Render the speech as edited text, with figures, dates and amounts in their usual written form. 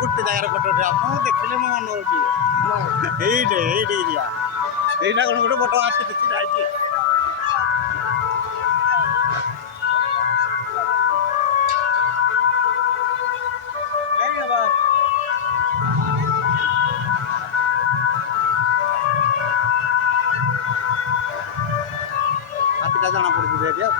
ଗୋଟେ ଜାଗାରେ ଫଟୋ ଉଠେଇବା ମୁଁ ଦେଖିଲେ ମୋ ମନେ ହେଉଛି ଏଇଠି ଯିବା ଏଇଟା କ'ଣ ଗୋଟେ ଫଟୋ ଆସି ଦେଖି ଯାଇଛି ହାତୀଟା ଜଣା ପଡ଼ୁଛି ଏଠି ଆଉ